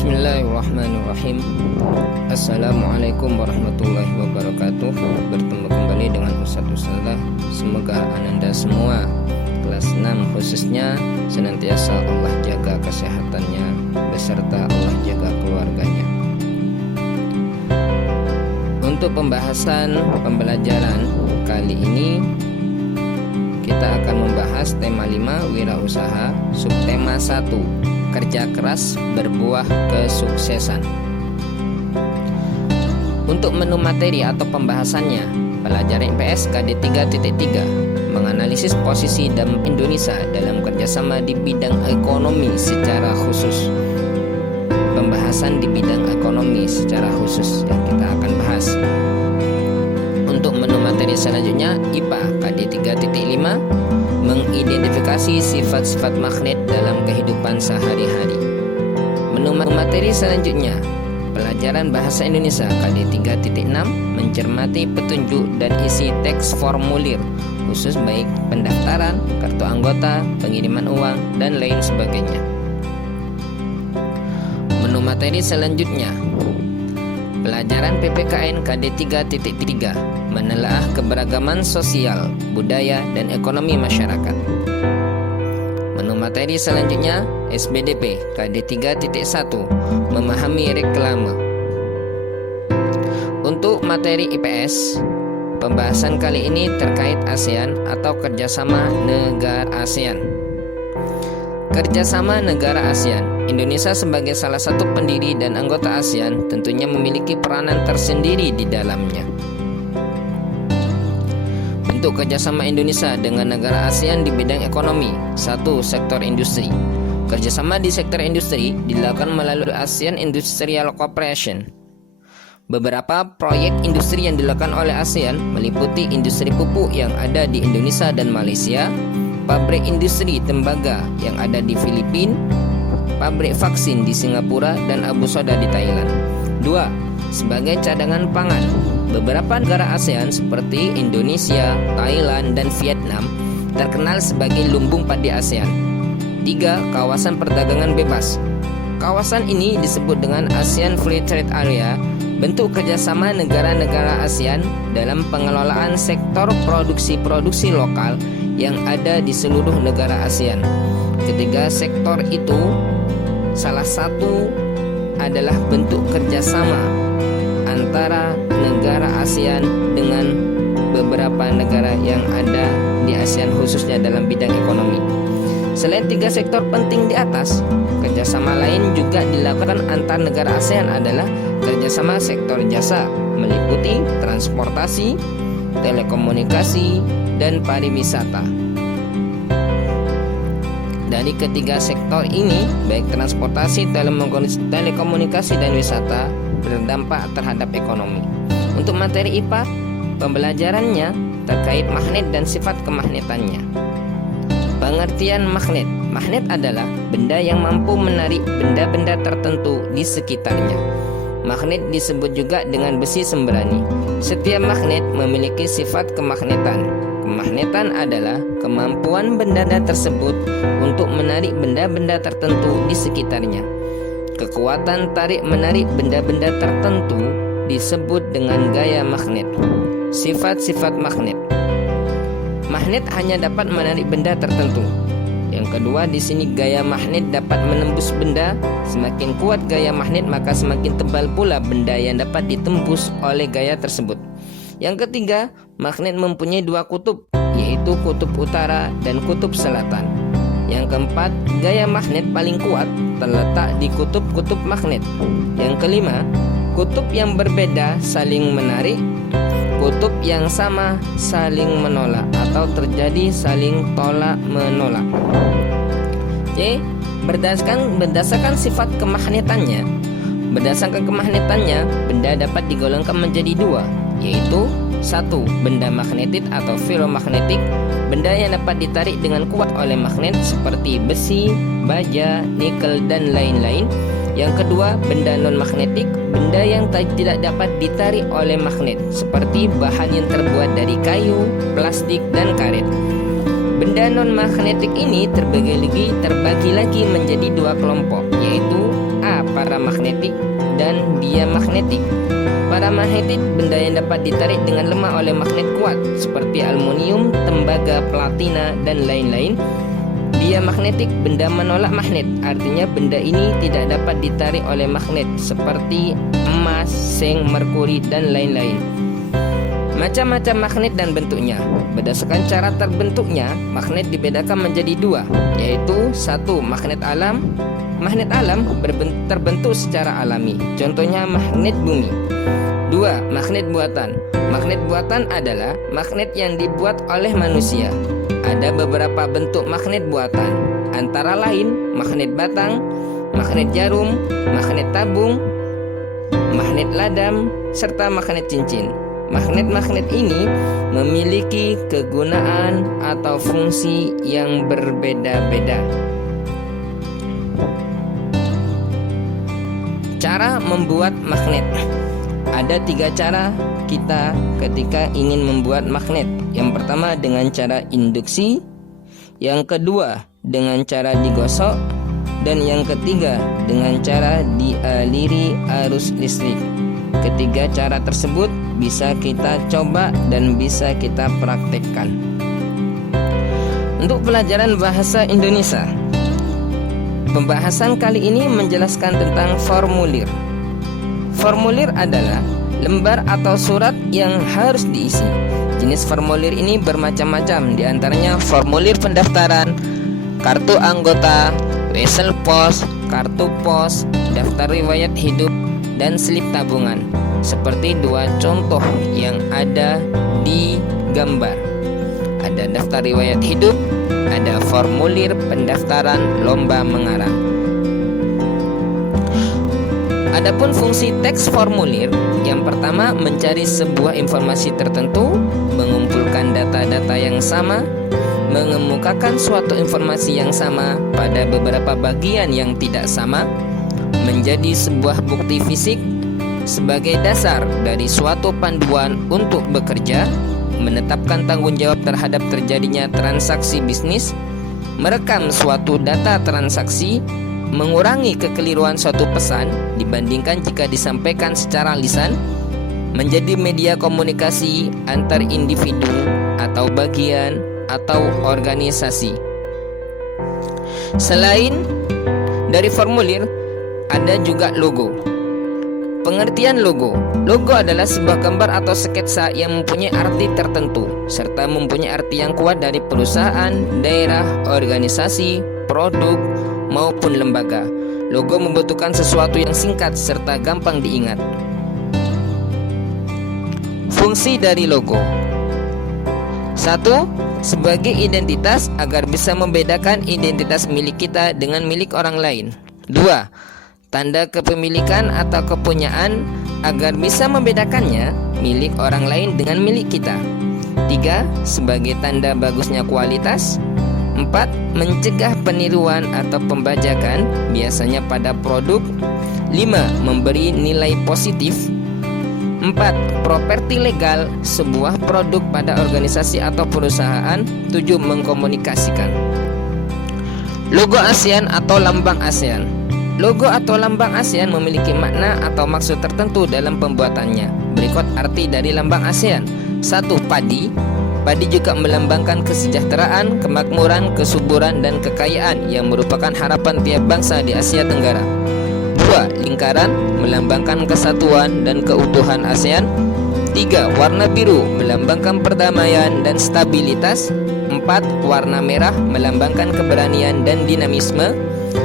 Bismillahirrahmanirrahim. Assalamualaikum warahmatullahi wabarakatuh. Bertemu kembali dengan Ustadzah. Semoga Ananda semua kelas 6 khususnya senantiasa Allah jaga kesehatannya beserta Allah jaga keluarganya. Untuk pembahasan pembelajaran kali ini kita akan membahas tema 5 wirausaha, subtema 1 kerja keras berbuah kesuksesan. Untuk menu materi atau pembahasannya, pelajaran IPS KD 3.3 menganalisis posisi dan Indonesia dalam kerjasama di bidang ekonomi secara khusus. Pembahasan di bidang ekonomi secara khusus yang kita akan bahas. Untuk menu materi selanjutnya, IPA KD 3.5 mengidentifikasi sifat-sifat magnet dalam kehidupan sehari-hari. Menu materi selanjutnya, pelajaran bahasa Indonesia KD 3.6 mencermati petunjuk dan isi teks formulir khusus baik pendaftaran, kartu anggota, pengiriman uang, dan lain sebagainya. Menu materi selanjutnya, pelajaran PPKN KD 3.3 menelaah keberagaman sosial, budaya, dan ekonomi masyarakat. Menu materi selanjutnya SBDP KD 3.1 memahami reklame. Untuk materi IPS, pembahasan kali ini terkait ASEAN atau kerjasama negara ASEAN. Kerjasama negara ASEAN, Indonesia sebagai salah satu pendiri dan anggota ASEAN tentunya memiliki peranan tersendiri di dalamnya. Bentuk kerjasama Indonesia dengan negara ASEAN di bidang ekonomi. 1. Sektor industri. Kerjasama di sektor industri dilakukan melalui ASEAN Industrial Cooperation. Beberapa proyek industri yang dilakukan oleh ASEAN meliputi industri pupuk yang ada di Indonesia dan Malaysia, pabrik industri tembaga yang ada di Filipina, pabrik vaksin di Singapura, dan Abu Soda di Thailand. 2. Sebagai cadangan pangan, beberapa negara ASEAN seperti Indonesia, Thailand, dan Vietnam terkenal sebagai lumbung padi ASEAN. 3. Kawasan perdagangan bebas. Kawasan ini disebut dengan ASEAN Free Trade Area, bentuk kerjasama negara-negara ASEAN dalam pengelolaan sektor produksi lokal yang ada di seluruh negara ASEAN. Ketiga sektor itu salah satu adalah bentuk kerjasama antara negara ASEAN dengan beberapa negara yang ada di ASEAN khususnya dalam bidang ekonomi. Selain 3 sektor penting di atas, kerjasama lain juga dilakukan antar negara ASEAN adalah kerjasama sektor jasa meliputi transportasi, telekomunikasi, dan pariwisata. Dari ketiga sektor ini, baik transportasi, telekomunikasi, dan wisata berdampak terhadap ekonomi. Untuk materi IPA, pembelajarannya terkait magnet dan sifat kemagnetannya. Pengertian magnet. Magnet adalah benda yang mampu menarik benda-benda tertentu di sekitarnya. Magnet disebut juga dengan besi sembrani. Setiap magnet memiliki sifat kemagnetan. Kemagnetan adalah kemampuan benda tersebut untuk menarik benda-benda tertentu di sekitarnya. Kekuatan tarik-menarik benda-benda tertentu disebut dengan gaya magnet. Sifat-sifat magnet. Magnet hanya dapat menarik benda tertentu. Yang kedua, di sini gaya magnet dapat menembus benda. Semakin kuat gaya magnet, maka semakin tebal pula benda yang dapat ditembus oleh gaya tersebut. Yang ketiga, magnet mempunyai 2 kutub, yaitu kutub utara dan kutub selatan. Yang keempat, gaya magnet paling kuat terletak di kutub-kutub magnet. Yang kelima, kutub yang berbeda saling menarik, kutub yang sama saling menolak atau terjadi saling tolak menolak. Oke, berdasarkan sifat kemagnetannya. Berdasarkan kemagnetannya, benda dapat digolongkan menjadi 2, yaitu 1. Benda magnetik atau ferromagnetik, benda yang dapat ditarik dengan kuat oleh magnet seperti besi, baja, nikel, dan lain-lain. Yang kedua, benda non-magnetik, benda yang tidak dapat ditarik oleh magnet seperti bahan yang terbuat dari kayu, plastik, dan karet. Benda non-magnetik ini terbagi lagi menjadi 2 kelompok, yaitu A. Paramagnetik dan diamagnetik. Paramagnetik, benda yang dapat ditarik dengan lemah oleh magnet kuat seperti aluminium, tembaga, platina, dan lain-lain. Diamagnetik, benda menolak magnet, artinya benda ini tidak dapat ditarik oleh magnet seperti emas, seng, merkuri, dan lain-lain. Macam-macam magnet dan bentuknya. Berdasarkan cara terbentuknya, magnet dibedakan menjadi dua, yaitu satu, magnet alam. Magnet alam terbentuk secara alami, contohnya magnet bumi. 2. Magnet buatan. Magnet buatan adalah magnet yang dibuat oleh manusia. Ada beberapa bentuk magnet buatan, antara lain magnet batang, magnet jarum, magnet tabung, magnet ladam, serta magnet cincin. Magnet-magnet ini memiliki kegunaan atau fungsi yang berbeda-beda. Cara membuat magnet. Ada 3 cara kita ketika ingin membuat magnet. Yang pertama dengan cara induksi, yang kedua dengan cara digosok, dan yang ketiga dengan cara dialiri arus listrik. Ketiga cara tersebut bisa kita coba dan bisa kita praktekkan. Untuk pelajaran bahasa Indonesia, pembahasan kali ini menjelaskan tentang formulir. Formulir adalah lembar atau surat yang harus diisi. Jenis formulir ini bermacam-macam, diantaranya formulir pendaftaran, kartu anggota, wesel pos, kartu pos, daftar riwayat hidup, dan slip tabungan. Seperti 2 contoh yang ada di gambar. Ada daftar riwayat hidup, ada formulir pendaftaran lomba mengarang. Adapun fungsi teks formulir, yang pertama mencari sebuah informasi tertentu, mengumpulkan data-data yang sama, mengemukakan suatu informasi yang sama pada beberapa bagian yang tidak sama, menjadi sebuah bukti fisik sebagai dasar dari suatu panduan untuk bekerja, menetapkan tanggung jawab terhadap terjadinya transaksi bisnis, merekam suatu data transaksi, mengurangi kekeliruan suatu pesan dibandingkan jika disampaikan secara lisan, menjadi media komunikasi antar individu atau bagian atau organisasi. Selain dari formulir, ada juga logo. Pengertian logo. Logo adalah sebuah gambar atau sketsa yang mempunyai arti tertentu serta mempunyai arti yang kuat dari perusahaan, daerah, organisasi, produk, maupun lembaga. Logo membutuhkan sesuatu yang singkat serta gampang diingat. Fungsi dari logo. 1. Sebagai identitas agar bisa membedakan identitas milik kita dengan milik orang lain. 2. Tanda kepemilikan atau kepunyaan agar bisa membedakannya milik orang lain dengan milik kita. 3. Sebagai tanda bagusnya kualitas. 4. Mencegah peniruan atau pembajakan, biasanya pada produk. 5. Memberi nilai positif. 4. Properti legal sebuah produk pada organisasi atau perusahaan. 7. Mengkomunikasikan. Logo ASEAN atau lambang ASEAN. Logo atau lambang ASEAN memiliki makna atau maksud tertentu dalam pembuatannya. Berikut arti dari lambang ASEAN. 1. Padi. Padi juga melambangkan kesejahteraan, kemakmuran, kesuburan, dan kekayaan yang merupakan harapan tiap bangsa di Asia Tenggara. 2. Lingkaran melambangkan kesatuan dan keutuhan ASEAN. 3. Warna biru melambangkan perdamaian dan stabilitas. 4. Warna merah melambangkan keberanian dan dinamisme.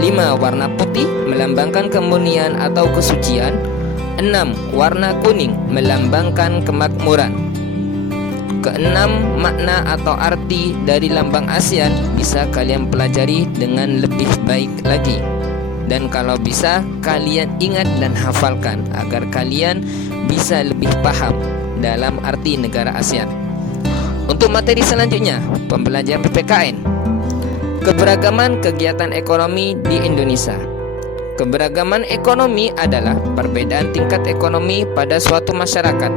5. Warna putih melambangkan kemurnian atau kesucian. 6. Warna kuning melambangkan kemakmuran. Keenam, makna atau arti dari lambang ASEAN bisa kalian pelajari dengan lebih baik lagi. Dan kalau bisa, kalian ingat dan hafalkan agar kalian bisa lebih paham dalam arti negara ASEAN. Untuk materi selanjutnya, pembelajaran PPKN. Keberagaman kegiatan ekonomi di Indonesia. Keberagaman ekonomi adalah perbedaan tingkat ekonomi pada suatu masyarakat.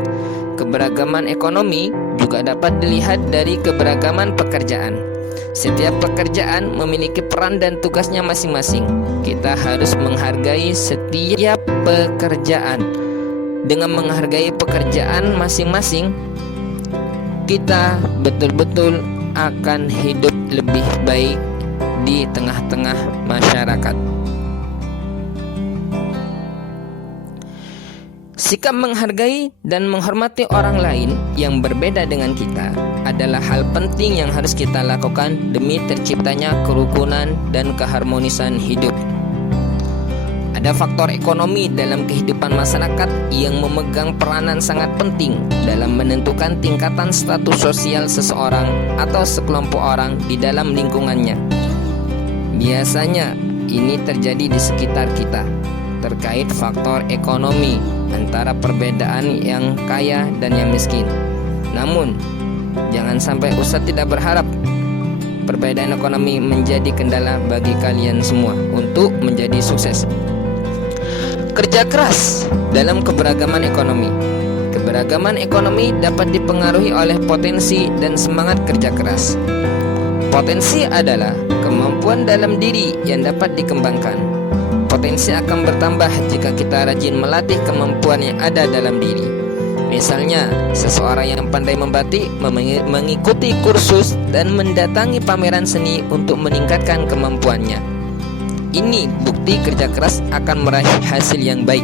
Keberagaman ekonomi juga dapat dilihat dari keberagaman pekerjaan. Setiap pekerjaan memiliki peran dan tugasnya masing-masing. Kita harus menghargai setiap pekerjaan. Dengan menghargai pekerjaan masing-masing, kita betul-betul akan hidup lebih baik di tengah-tengah masyarakat. Sikap menghargai dan menghormati orang lain yang berbeda dengan kita adalah hal penting yang harus kita lakukan demi terciptanya kerukunan dan keharmonisan hidup. Ada faktor ekonomi dalam kehidupan masyarakat yang memegang peranan sangat penting dalam menentukan tingkatan status sosial seseorang atau sekelompok orang di dalam lingkungannya. Biasanya ini terjadi di sekitar kita, terkait faktor ekonomi antara perbedaan yang kaya dan yang miskin. Namun, jangan sampai Ustadz tidak berharap perbedaan ekonomi menjadi kendala bagi kalian semua untuk menjadi sukses. Kerja keras dalam keberagaman ekonomi. Keberagaman ekonomi dapat dipengaruhi oleh potensi dan semangat kerja keras. Potensi adalah kemampuan dalam diri yang dapat dikembangkan. Potensi akan bertambah jika kita rajin melatih kemampuan yang ada dalam diri. Misalnya, seseorang yang pandai membatik mengikuti kursus dan mendatangi pameran seni untuk meningkatkan kemampuannya. Ini bukti kerja keras akan meraih hasil yang baik.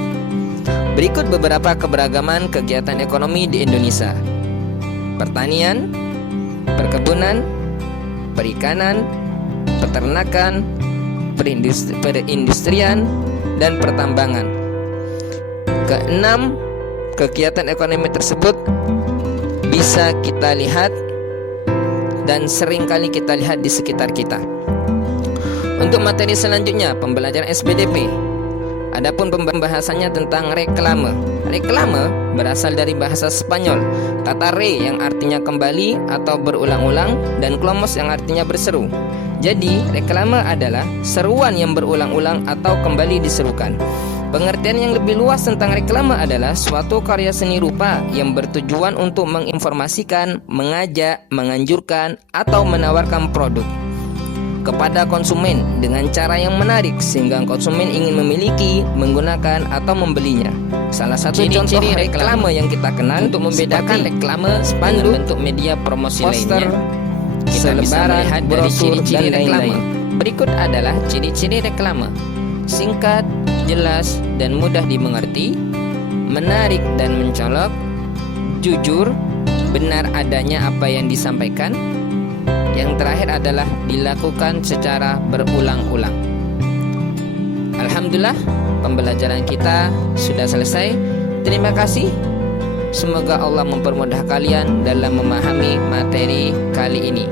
Berikut beberapa keberagaman kegiatan ekonomi di Indonesia: pertanian, perkebunan, perikanan, peternakan, perindustrian, dan pertambangan. Keenam, kegiatan ekonomi tersebut bisa kita lihat dan seringkali kita lihat di sekitar kita. Untuk materi selanjutnya, pembelajaran SPDP. Adapun pembahasannya tentang reklame. Reklame berasal dari bahasa Spanyol, kata re yang artinya kembali atau berulang-ulang, dan klomos yang artinya berseru. Jadi, reklame adalah seruan yang berulang-ulang atau kembali diserukan. Pengertian yang lebih luas tentang reklame adalah suatu karya seni rupa yang bertujuan untuk menginformasikan, mengajak, menganjurkan, atau menawarkan produk kepada konsumen dengan cara yang menarik sehingga konsumen ingin memiliki, menggunakan, atau membelinya. Salah satu contoh reklame yang kita kenal untuk membedakan reklame spanduk, bentuk media promosi poster, lainnya, kita bisa melihat dari ciri-ciri reklame. Berikut adalah ciri-ciri reklame: singkat, jelas, dan mudah dimengerti, menarik dan mencolok, jujur, benar adanya apa yang disampaikan. Yang terakhir adalah dilakukan secara berulang-ulang. Alhamdulillah, pembelajaran kita sudah selesai. Terima kasih. Semoga Allah mempermudah kalian dalam memahami materi kali ini.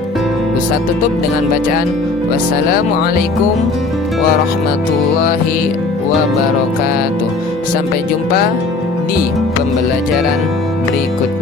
Ustaz tutup dengan bacaan wassalamualaikum warahmatullahi wabarakatuh. Sampai jumpa di pembelajaran berikutnya.